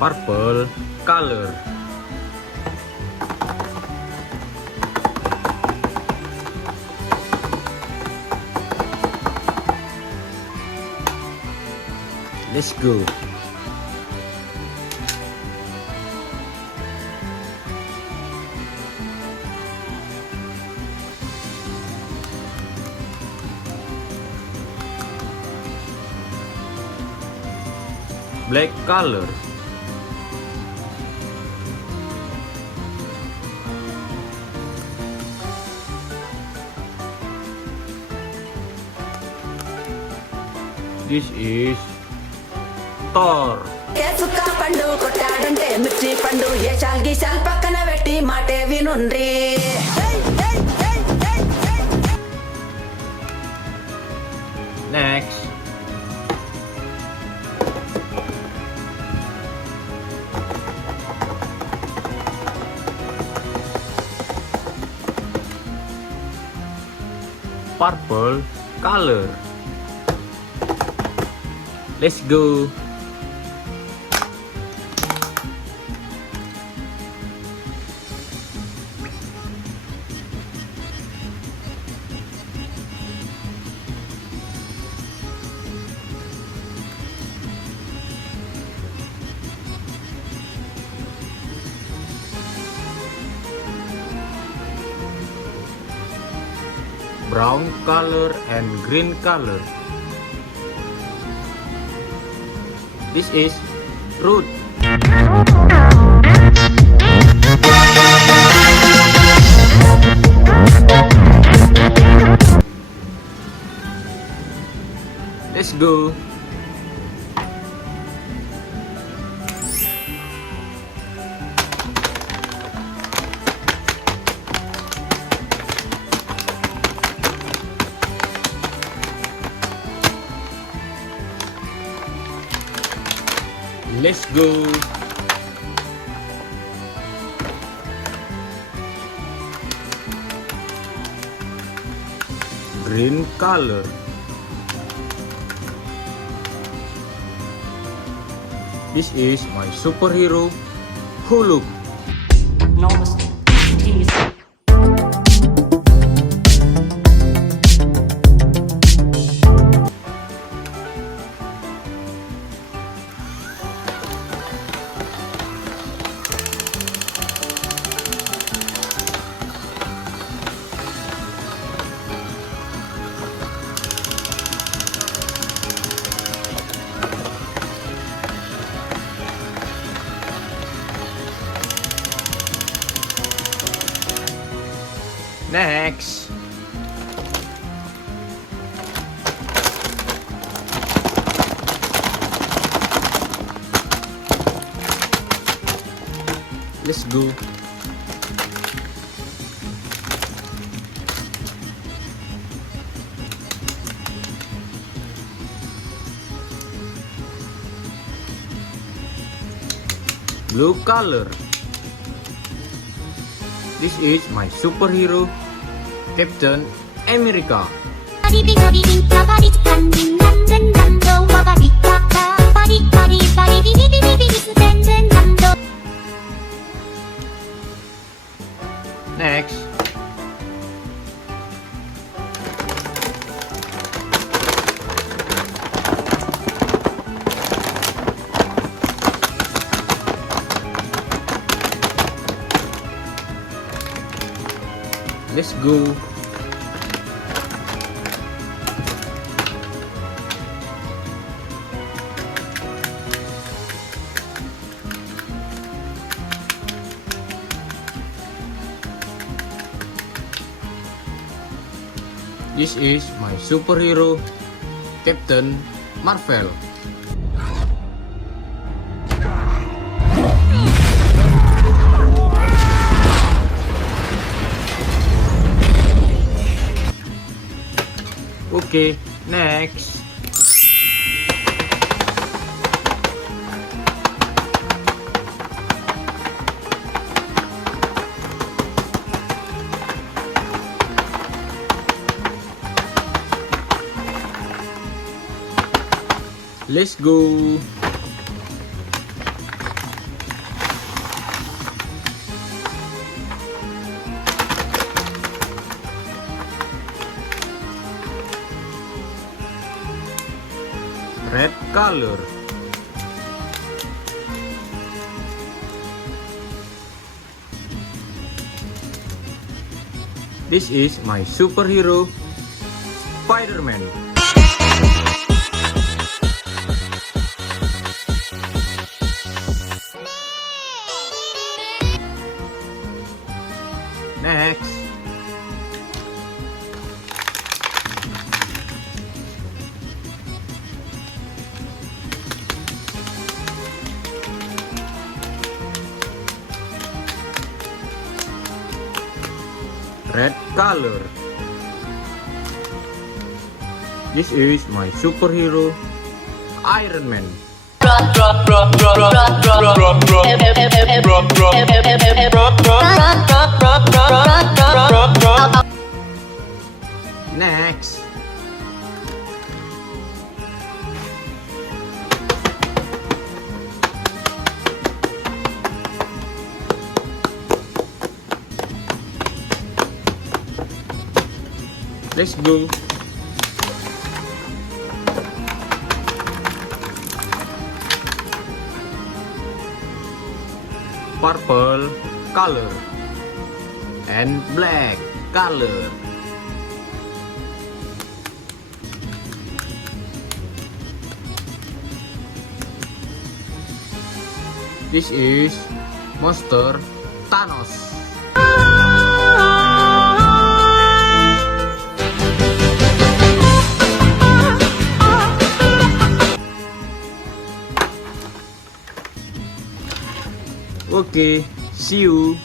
purple color. Let's go. Black color. This is Thor. Next, purple color. Let's go. Brown color and green color. This is root. Let's go. Let's go. Green color. This is my superhero Hulk. Next, let's go. Blue color. This is my superhero Captain America. Next, let's go. This is my superhero Captain Marvel. Okay, next. Let's go. color. This is my superhero, Spider-Man. Next, red color. This is my superhero, Iron Man. Next, let's go. Purple color and black color. This is monster Thanos. Okay, see you.